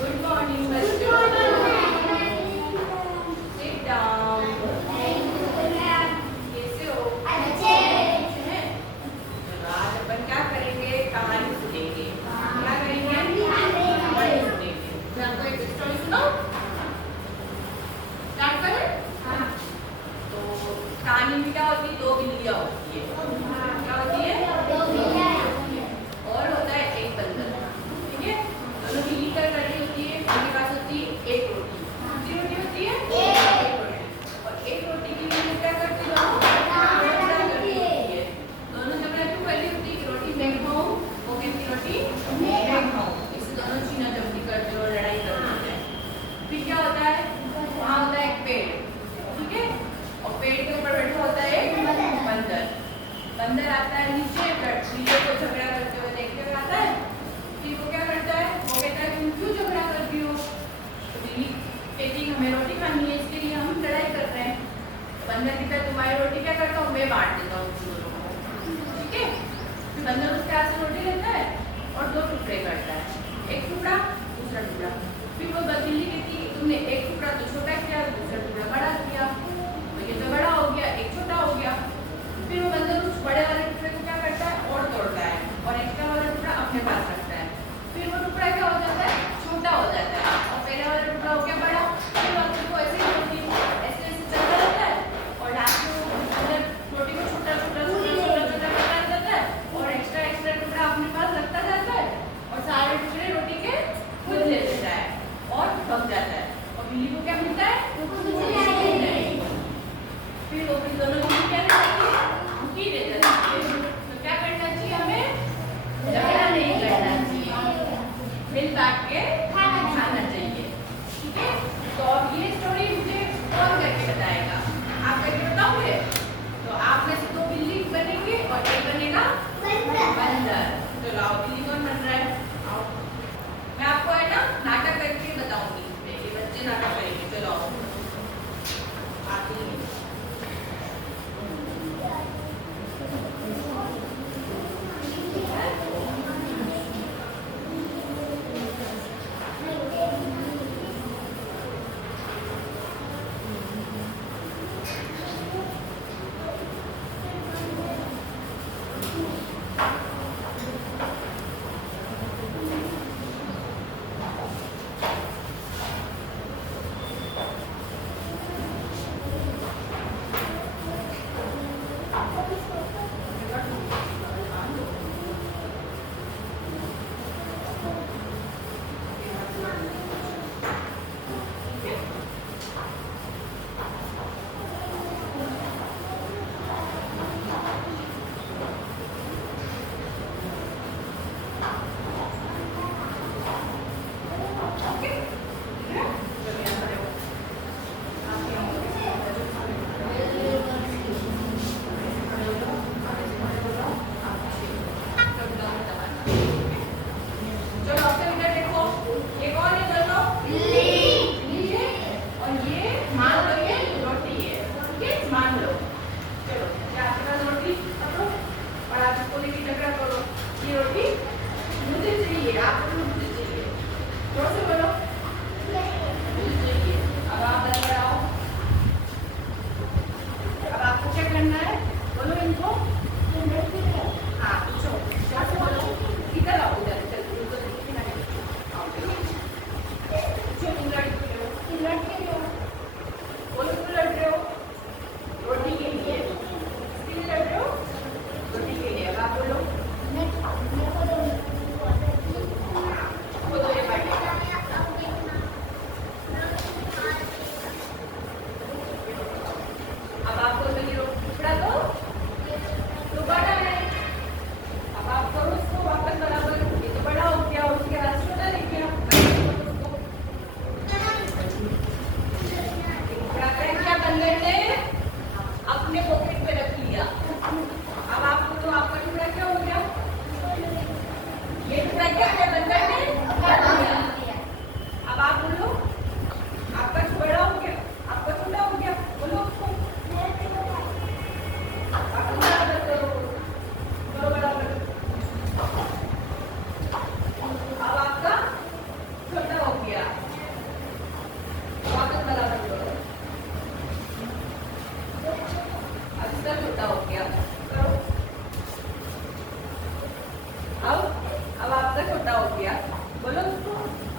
Good morning बच्चों। Sit down. कैसे हो? अच्छे हैं। चलो आज अपन क्या करेंगे? कहानी सुनेंगे। क्या करेंगे? कहानी सुनेंगे। मैं आपको एक स्टोरी सुनाऊं? स्टार्ट करें? हाँ। तो कहानी में क्या होती है? दो बिल्लियाँ होती है। क्या होती है? दो बिल्लियाँ और होता है एक बंदर। ठीक है? दोनों बिल्ली क्या कर रही होती है? उनके पास होती है एक रोटी। कितनी रोटी होती है? एक रोटी। और एक रोटी के लिए क्या करती है? झगड़ा करती है। दोनों झगड़ा क्यों कर रही होती है? रोटी मैं खाऊं, वो कहती रोटी मैं खाऊं। इससे दोनों छीना झपटी करते और लड़ाई करते हैं। फिर क्या होता है? वहाँ होता है एक पेड़। ठीक है? और पेड़ के ऊपर बैठा होता है एक बंदर। बंदर आता है नीचे को झगड़ा करते हुए देखते हुए आता है। फिर वो क्या करता है? वो कहता है तुम क्यों झगड़ा करती हो? तो बिल्ली कहती है हमें रोटी खानी है, इसके लिए हम लड़ाई कर रहे हैं। बंदर कहता है तुम्हारी रोटी क्या करता हूँ मैं बांट देता हूँ तुम दोनों को। ठीक है? फिर बंदर उसके हाथ से रोटी लेता है और दो टुकड़े करता है, एक टुकड़ा दूसरा टुकड़ा। फिर वो बिल्ली कहती है तुमने एक टुकड़ा तो छोटा किया, दूसरा टुकड़ा बड़ा किया। तो ये तो बड़ा हो गया, एक छोटा हो गया। फिर वो बंदर उस बड़े वाले टुकड़े को क्या करता है? और तोड़ता है और एक्स्ट्रा वाला टुकड़ा अपने पास रखता है। फिर वो टुकड़ा क्या हो जाता है? छोटा हो जाता है और पहले वाला टुकड़ा हो गया बड़ा। फिर वो ऐसे ही रोटी ऐसे ऐसे चलता रहता है और लास्ट में वो बंदर रोटी को छोटा छोटा करता जाता है और एक्स्ट्रा एक्स्ट्रा टुकड़ा अपने पास रखता जाता है और सारे टुकड़े रोटी के खुद ले लेता है और पक जाता है। और बिल्ली को क्या मिलता है? फिर वो फिर दोनों बिल्ली क्या करती है? भूखी रह जाती है। तो क्या करना चाहिए हमें? झगड़ा नहीं करना चाहिए, मिल बांट के खाना चाहिए। ठीक है? तो अब ये स्टोरी मुझे कौन करके बताएगा? आप करके बताओगे? तो आप में से दो बिल्ली बनेंगे और एक बनेगा बंदर। तो लाओ बिल्ली कौन बन रहा है? आओ मैं आपको है ना नाटक करके बताऊंगी। ये बच्चे नाटक करेंगे। चलो आती है। गया, बोलो उसको।